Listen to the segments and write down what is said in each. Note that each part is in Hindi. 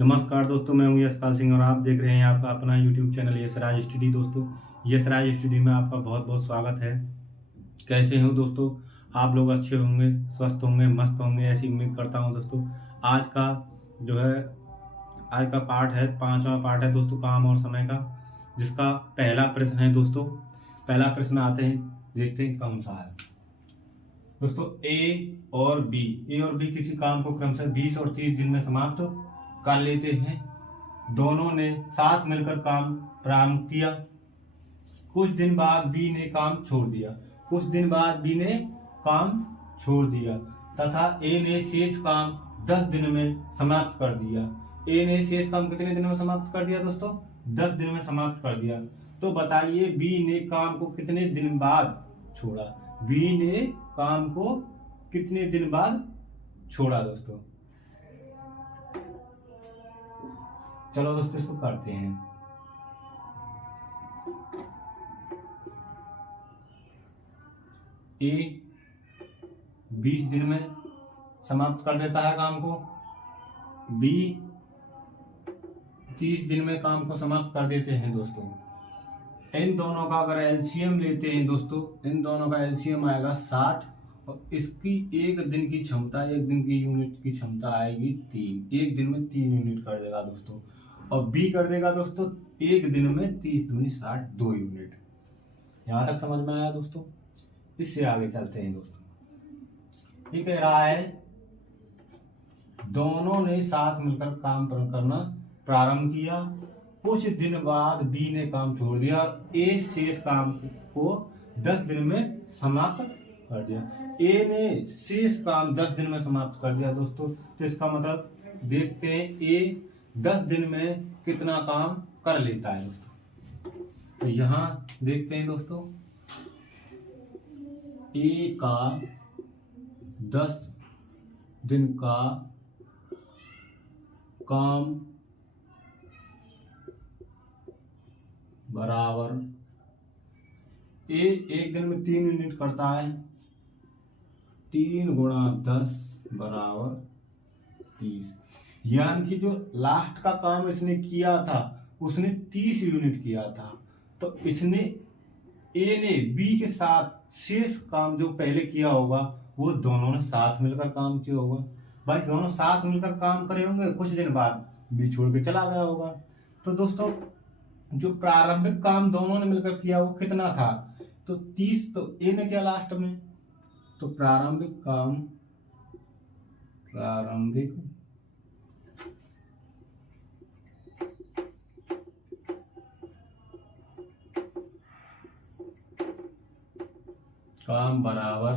नमस्कार दोस्तों, मैं हूं यशपाल सिंह और आप देख रहे हैं आपका अपना यूट्यूब चैनल यशराज स्टडी। दोस्तों, यशराज स्टडी में आपका बहुत बहुत स्वागत है। कैसे हो दोस्तों? आप लोग अच्छे होंगे, स्वस्थ होंगे, मस्त होंगे, ऐसी उम्मीद करता हूं। दोस्तों, आज का जो है आज का पार्ट है, 5वां पार्ट है दोस्तों, काम और समय का, जिसका पहला प्रश्न है। दोस्तों, पहला प्रश्न आते हैं, देखते हैं कौन सा है। दोस्तों, ए और बी किसी काम को क्रमशः 20 और 30 दिन में समाप्त कर लेते हैं। दोनों ने साथ मिलकर काम प्रारंभ किया। कुछ दिन बाद बी ने काम छोड़ दिया। तथा ए ने शेष काम 10 दिन में समाप्त कर दिया। ए ने शेष काम कितने दिन में समाप्त कर दिया दोस्तों? 10 दिन में समाप्त कर दिया। तो बताइए बी ने काम को कितने दिन बाद छोड़ा? बी ने काम को कितने दिन बाद छोड़ा दोस्तों? चलो दोस्तों, इसको करते हैं। ए 20 दिन में समाप्त कर देता है काम को, बी 30 दिन में काम को समाप्त कर देते हैं। दोस्तों, इन दोनों का अगर एलसीएम लेते हैं दोस्तों, इन दोनों का एलसीएम आएगा 60 और इसकी एक दिन की क्षमता, एक दिन की यूनिट की क्षमता आएगी 3। एक दिन में 3 यूनिट कर देगा दोस्तों। और बी कर देगा दोस्तों एक दिन में 30 दूनी 60, 2 यूनिट। यहां तक समझ में आया दोस्तों? इससे आगे चलते हैं दोस्तों। ये कह रहा है दोनों ने साथ मिलकर काम करना प्रारंभ किया। कुछ दिन बाद बी ने काम छोड़ दिया और ए शेष काम को 10 दिन में समाप्त कर दिया। ए ने शेष काम 10 दिन में समाप्त कर दिया दोस्तों। तो इसका मतलब देखते हैं ए 10 दिन में कितना काम कर लेता है दोस्तों। तो यहां देखते हैं दोस्तों, ए का 10 दिन का काम बराबर ए एक दिन में 3 यूनिट करता है। 3 गुणा 10 बराबर 30। यानी कि जो लास्ट का काम इसने किया था उसने 30 यूनिट किया था। तो इसने ए ने बी के साथ शेष काम जो पहले किया होगा वो दोनों ने साथ मिलकर काम किया होगा। भाई, दोनों साथ मिलकर काम करे होंगे, कुछ दिन बाद बी छोड़ के चला गया होगा। तो दोस्तों, जो प्रारंभिक काम दोनों ने मिलकर किया वो कितना था? तो 30। तो ए ने किया लास्ट में, तो प्रारंभिक काम बराबर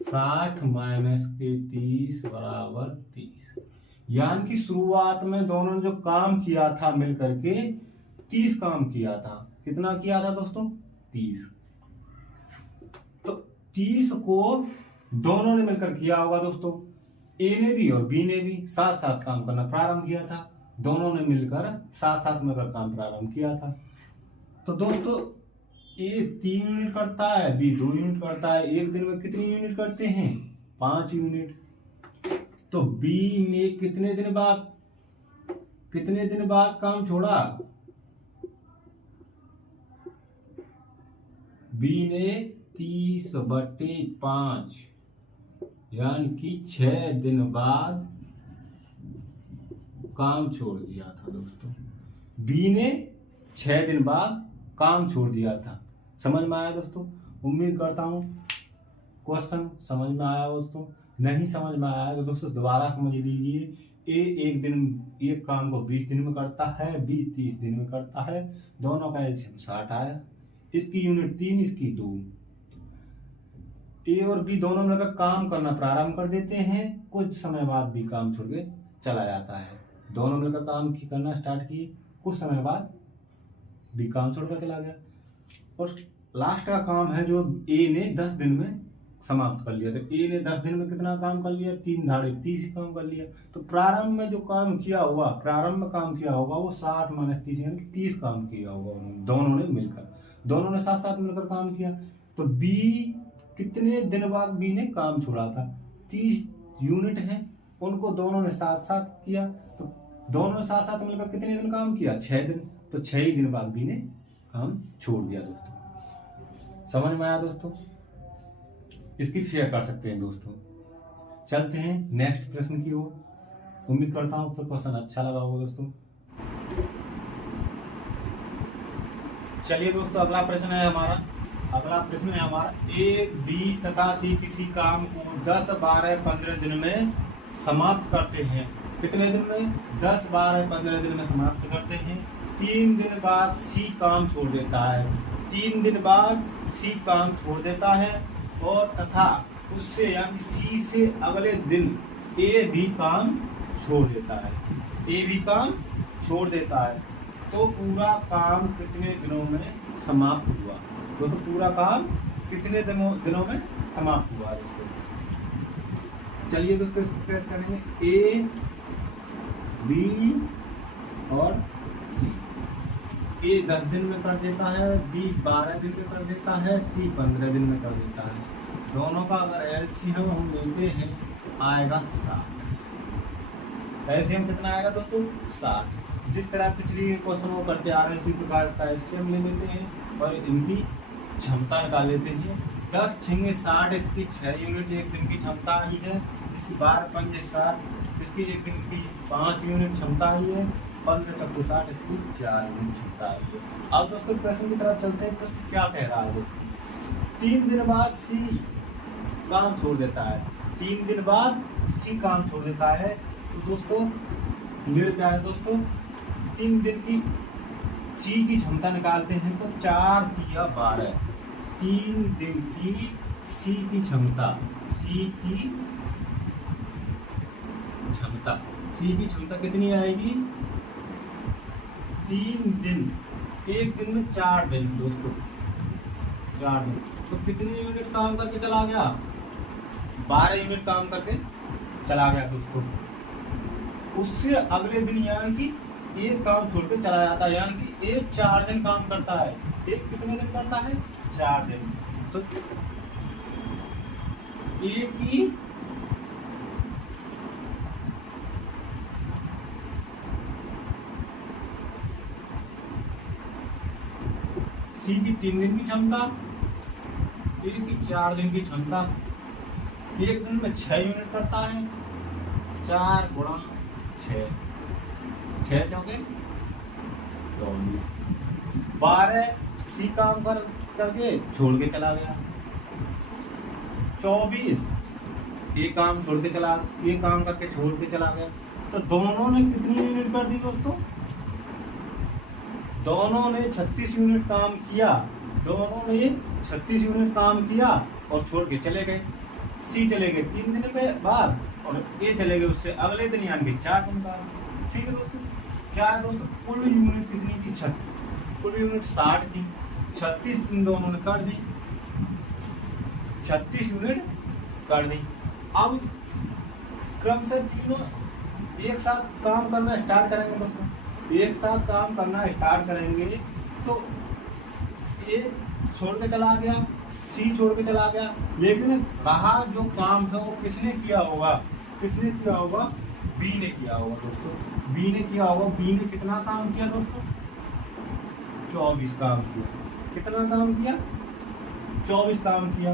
60 माइनस के 30 बराबर 30। यानी कि शुरुआत में दोनों ने जो काम किया था मिलकर के 30 काम किया था। कितना किया था दोस्तों? 30। तो 30 को दोनों ने मिलकर किया होगा दोस्तों। ए ने भी और बी ने भी साथ साथ काम करना प्रारंभ किया था। दोनों ने मिलकर साथ साथ मिलकर काम प्रारंभ किया था। तो दोस्तों, ए 3 यूनिट करता है, बी 2 यूनिट करता है। एक दिन में कितनी यूनिट करते हैं? 5 यूनिट। तो बी ने कितने दिन बाद काम छोड़ा? बी ने 30/5 यानी कि 6 दिन बाद काम छोड़ दिया था दोस्तों। बी ने 6 दिन बाद काम छोड़ दिया था। समझ में आया दोस्तों? उम्मीद करता हूं क्वेश्चन समझ में आया दोस्तों। नहीं समझ में आया तो दोस्तों दोबारा समझ लीजिए। ए एक काम को 20 दिन में करता है, बी 30 दिन में करता है। दोनों का एलसीएम 60 आया। इसकी यूनिट 3, इसकी 2। ए और बी दोनों मिलकर काम करना प्रारंभ कर देते हैं। कुछ समय बाद बी काम छोड़ के चला जाता है। दोनों मिलकर काम करना स्टार्ट किए, कुछ समय बाद बी काम छोड़कर चला गया। और लास्ट का काम है जो ए ने 10 दिन में समाप्त कर लिया। तो ए ने 10 दिन में कितना काम कर लिया? 3 धाड़े 30 काम कर लिया। तो प्रारंभ में जो काम किया होगा, वो 60 माइनस 30 यानी 30 काम किया होगा दोनों ने मिलकर। दोनों ने साथ साथ मिलकर काम किया। तो बी कितने दिन बाद बी ने काम छोड़ा था? 30 यूनिट है, उनको दोनों ने साथ साथ किया। तो दोनों साथ साथ मिलकर कितने दिन काम किया? 6 दिन। तो 6 ही दिन बाद बी ने काम छोड़ दिया दोस्तों। समझ में आया दोस्तों? इसकी फेयर कर सकते हैं दोस्तों। चलते हैं नेक्स्ट प्रश्न की ओर। उम्मीद करता हूँ आपको क्वेश्चन अच्छा लगा होगा दोस्तों। चलिए दोस्तों, अगला प्रश्न है हमारा ए, बी तथा सी किसी काम को 10, 12, 15 दिन में समाप्त करते हैं। कितने दिन में? 10, 12, 15 दिन में समाप्त करते हैं। 3 दिन बाद सी काम छोड़ देता है। 3 दिन बाद सी काम छोड़ देता है और तथा उससे यानी सी से अगले दिन ए भी काम छोड़ देता है। ए भी काम छोड़ देता है। तो पूरा काम कितने दिनों में समाप्त हुआ? दोस्तों पूरा काम कितने दिनों में समाप्त हुआ दोस्तों? चलिए दोस्तों, इसको कैसे करेंगे? ए, बी और सी। ए 10 दिन में कर देता है, बी 12 दिन में कर देता है, सी 15 दिन में कर देता है। दोनों का अगर एलसीएम हम लेते हैं आएगा 60। एलसीएम कितना आएगा दोस्तों? 60। जिस तरह पिछली क्वेश्चन वो करते आ रहे हैं, इसी प्रकार इसका एलसीएम ले लेते हैं और इनकी क्षमता निकाल लेते हैं। 10 छेंगे 60, इसकी 6 यूनिट एक दिन की क्षमता आई है। इसकी 12 पंजे 60, इसकी एक दिन की 5 यूनिट क्षमता आई है। 15 चक्कू 60, इसकी 4 यूनिट क्षमता आई है। अब दोस्तों प्रश्न की तरफ चलते हैं। प्रश्न क्या कह रहा है दोस्तों? 3 दिन बाद सी काम छोड़ देता है। 3 दिन बाद सी काम छोड़ देता है। तो दोस्तों मेरे प्यारे दोस्तों, 3 दिन की सी की क्षमता निकालते हैं तो 4 या 12। 3 दिन की सी की क्षमता, सी की क्षमता कितनी आएगी? 3 दिन, एक दिन में 4 दिन दोस्तों, 4 दिन। तो कितनी यूनिट काम करके चला गया? 12 यूनिट काम करके चला गया दोस्तों। उससे अगले दिन यानी कि एक काम छोड़ के चला जाता है, यानी कि एक 4 दिन काम करता है। एक कितने दिन करता है? 4 दिन। तो एक की सी की 3 दिन की क्षमता, ए की 4 दिन की क्षमता। एक दिन में 6 यूनिट करता है। 4 गुणा 6, 6 चौके 24। 12 सी काम करके छोड़ के चला गया। 24 ये काम करके छोड़ के चला गया। तो दोनों ने कितनी यूनिट कर दी दोस्तों? दोनों ने 36 यूनिट काम किया। दोनों ने 36 यूनिट काम किया और छोड़ के चले गए। सी चले गए 3 दिन के बाद और ये चले गए उससे अगले दिन, यानी 4 दिन बाद। ठीक है दोस्तों, क्या है दोस्तों? कुल यूनिट कितनी थी? कुल यूनिट 60 थी। 36 दिन दोनों ने कर दी, 36 यूनिट कर दी। अब क्रम से तीनों एक साथ काम करना स्टार्ट करेंगे दोस्तों। एक साथ काम करना स्टार्ट करेंगे तो ए छोड़ के चला गया, सी छोड़ के चला गया, लेकिन रहा जो काम है वो किसने किया होगा? बी ने किया होगा दोस्तों। बी ने किया होगा। बी ने कितना काम किया दोस्तों? 24 काम किया। कितना काम किया? 24 काम किया।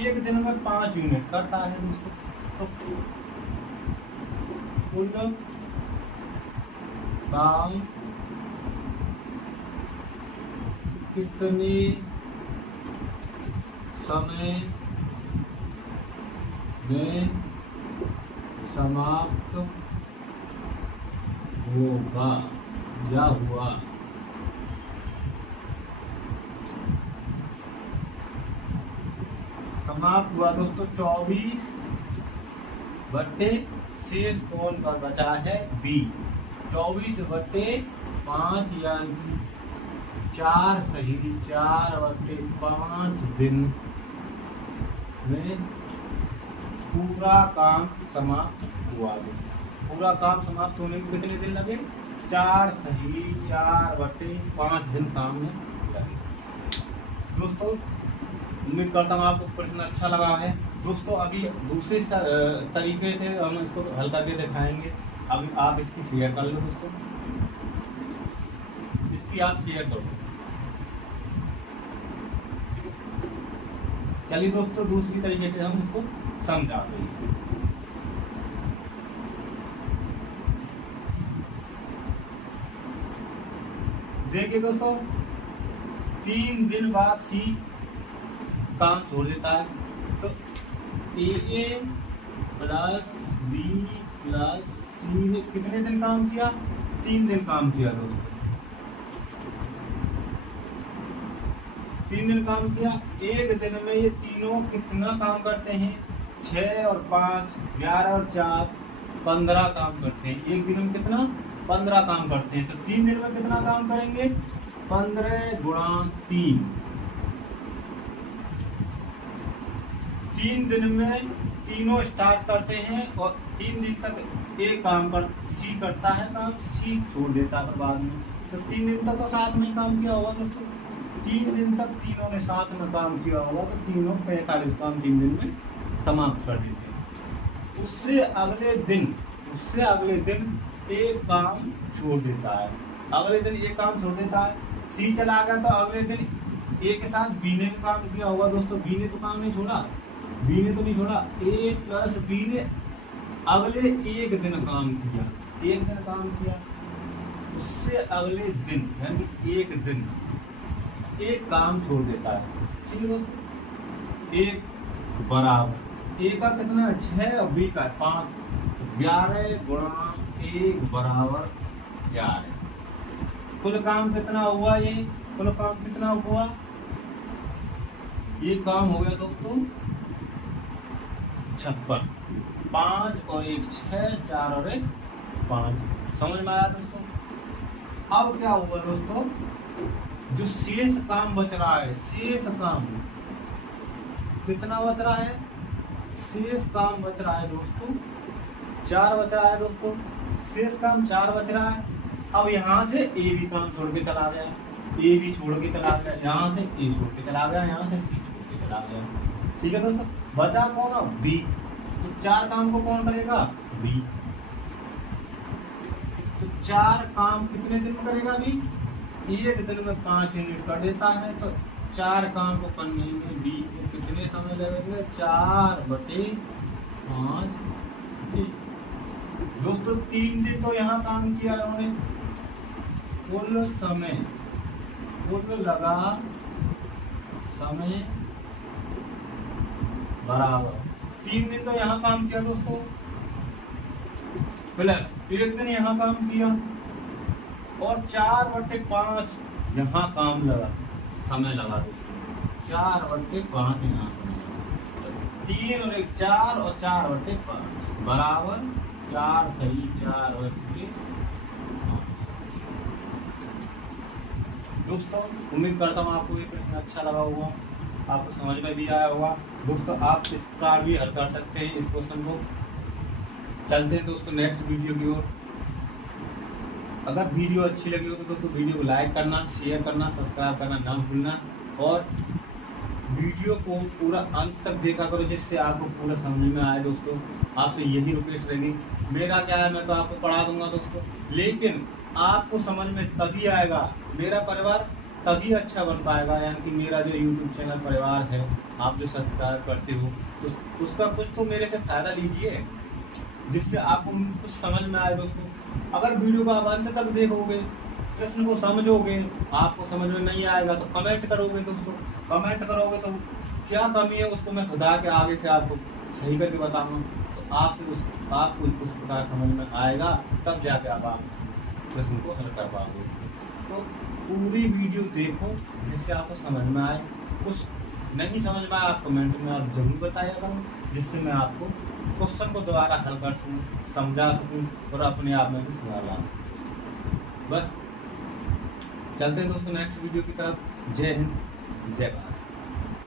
एक दिन में 5 यूनिट करता है दोस्तों। तो कुल काम कितने समय में समाप्त होगा या हुआ? समाप्त हुआ दोस्तों 24 बट्टे शेष कौन पर बचा है? बी। 24/5 यानी कि 4 सही 4/5 दिन में पूरा काम समाप्त हुआ। पूरा काम समाप्त होने में कितने दिन लगे? 4 सही 4/5 दिन काम में लगे। दोस्तों उम्मीद करता हूँ आपको प्रश्न अच्छा लगा है। दोस्तों अभी दूसरे तरीके से हम इसको हल करके दिखाएंगे। अब आप इसकी शेयर कर लो दोस्तों, इसकी आप शेयर करो। चलिए दोस्तों दूसरी तरीके से हम इसको समझाते हैं। देखिए दोस्तों 3 दिन बाद सी काम छोड़ देता है, तो ए प्लस बी प्लस सी ने कितने दिन काम किया? 3 दिन काम किया दोस्तों, 3 दिन काम किया। एक दिन में ये तीनों कितना काम करते हैं? 6 और 5 11 और 4 15 काम करते हैं। एक दिन में कितना? 15 काम करते हैं। तो 3 दिन में कितना काम करेंगे? 15 गुणा 3। 3 दिन में तीनों स्टार्ट करते हैं और 3 दिन तक एक काम कर सी करता है काम, सी छोड़ देता है बाद में। तो 3 दिन तक तो साथ में काम किया होगा दोस्तों, 3 दिन तक तीनों ने साथ में काम किया होगा, तो तीनों 45 काम 3 दिन में समाप्त कर देते हैं। उससे अगले दिन एक काम छोड़ देता है, अगले दिन एक काम छोड़ देता है। सी चला गया तो अगले दिन ए के साथ बी ने भी काम किया होगा दोस्तों, बी ने तो काम नहीं छोड़ा, बी ने तो नहीं छोड़ा। ए प्लस बी ने अगले एक दिन काम किया, एक दिन काम किया। उससे अगले दिन यानी एक दिन एक काम छोड़ देता है। ठीक है दोस्तों, एक बराबर ए का कितना 6 और बी का 5, 11 गुणा 1 बराबर 11। कुल काम कितना हुआ? ये कुल काम कितना हुआ? ये काम हो गया दोस्तों 56। 5 और 1 6, 4 और 1 5। समझ में आया दोस्तों? अब क्या हुआ दोस्तों, जो शेष काम बच रहा है, शेष काम कितना बच रहा है? शेष काम बच रहा है दोस्तों 4 बच रहा है दोस्तों, शेष काम 4 बच रहा है। अब यहाँ से ए भी काम छोड़ के चला गया, ए भी छोड़ के चला गया, यहाँ से ए छोड़ के चला गया, यहाँ से सी छोड़ के चला गया। ठीक है दोस्तों, बचा कौन? अब बी। तो 4 काम को कौन करेगा? बी। तो 4 काम कितने दिन में करेगा बी? एक दिन में 5 यूनिट कर देता है। तो 4 काम को करने में बी को कितने समय लगेंगे? 4/5 दोस्तों 3 दिन तो यहाँ काम किया उन्होंने, कुल समय कुल लगा समय बराबर 3 दिन तो यहाँ काम किया दोस्तों, प्लस एक दिन यहाँ काम किया और 4/5 यहाँ काम लगा, समय लगा दोस्तों 4/5 यहाँ समय लगा। 3 और 1 4 और 4/5 बराबर 4 सही 4/5। दोस्तों उम्मीद करता हूँ आपको ये प्रश्न अच्छा लगा होगा, आपको समझ में भी आया होगा। दोस्तों आप इस प्रकार भी हल कर सकते हैं इस क्वेश्चन को। चलते हैं दोस्तों नेक्स्ट वीडियो की ओर। अगर वीडियो अच्छी लगी हो तो दोस्तों वीडियो को लाइक करना, शेयर करना, सब्सक्राइब करना ना भूलना और वीडियो को पूरा अंत तक देखा करो जिससे आपको पूरा समझ में आए। दोस्तों आपसे यही रिक्वेस्ट रहेगी। मेरा क्या है, मैं तो आपको पढ़ा दूंगा दोस्तों, लेकिन आपको समझ में तभी आएगा, मेरा परिवार तभी अच्छा बन पाएगा। यानी कि मेरा जो YouTube चैनल परिवार है, आप जो सब्सक्राइब करते हो तो उसका कुछ तो मेरे से फ़ायदा लीजिए जिससे आपको कुछ समझ में आए। दोस्तों अगर वीडियो को आप अंत तक देखोगे, प्रश्न को समझोगे, आपको समझ में नहीं आएगा तो कमेंट करोगे। दोस्तों कमेंट करोगे तो क्या कमी है उसको मैं सुधार के आगे से आपको सही करके बताऊंगा, तो आपको उस प्रकार समझ में आएगा, तब जाके आप प्रश्न को हल कर पाओगे। तो पूरी वीडियो देखो जिससे आपको समझ में आए। कुछ नहीं समझ में आए आप कमेंट में आप जरूर बताया करो, जिससे मैं आपको क्वेश्चन को दोबारा हल कर सकूँ, समझा सकूँ और अपने आप में भी सुधार ला सकूँ। बस चलते हैं दोस्तों नेक्स्ट वीडियो की तरफ। जय हिंद, जय भारत।